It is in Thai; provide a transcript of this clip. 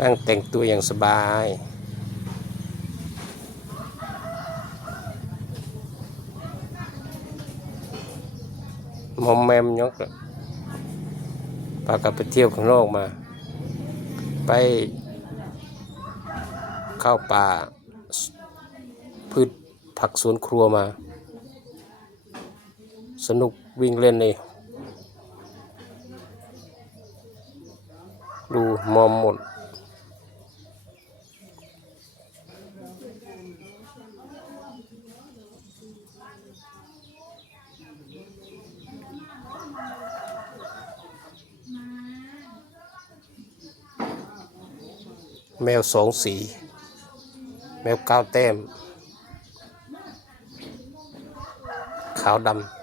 นั่งแต่งตัวอย่างสบายมอมแมมยกพากันไปเที่ยวข้างนอกมาไปเข้าป่าพืชผักสวนครัวมาสนุกวิ่งเล่นเลยดูมอมหมดแมวสองสีแมวก้าวแต้มขาวดำ